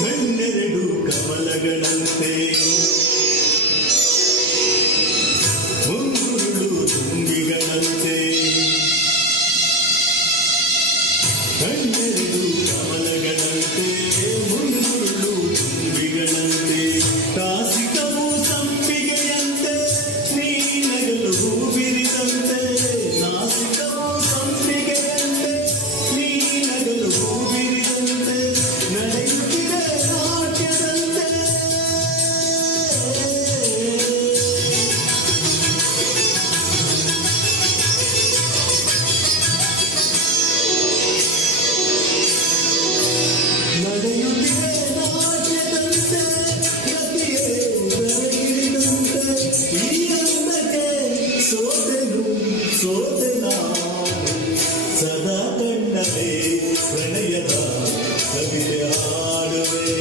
ಕಣ್ಣೆರಡು ಕಮಲಗಳಂತೆ ಮುಂಗುರುಳು ತುಂಬಿಗಳಂತೆ ಕಣ್ಣೆರಡು ಕಮಲಗಳಂತೆ ಮುಂಗುರುಳು ತುಂಬಿಗಳಂತೆ ಕಾಸಿಕವು ಸಂಪಿಗೆಯಂತೆ ನೀನಗಲು ಹೂವಿರಿದಂತೆ ನಾಸಿಕವು ಸಂಪಿಗೆಯಂತೆ ನೀನಗಲು ಹೂವಿರಿದಂತೆ ನಡೆಯುತ್ತಿದೆ ನಾಟ್ಯದಂತೆ ನಡೆಯುತ್ತಿದೆ ನಾಟ್ಯದಂತೆ ಗತಿಯೇ ಬೆರಗಿರಿದಂತೆ ಈ ಅಂದಕ್ಕೆ ಸೋತೆ ನಾನು ಸದಾ ಕಂಡರೆ ಪ್ರಣಯದ ಕವಿತೆ ಹಾಡುವೆ.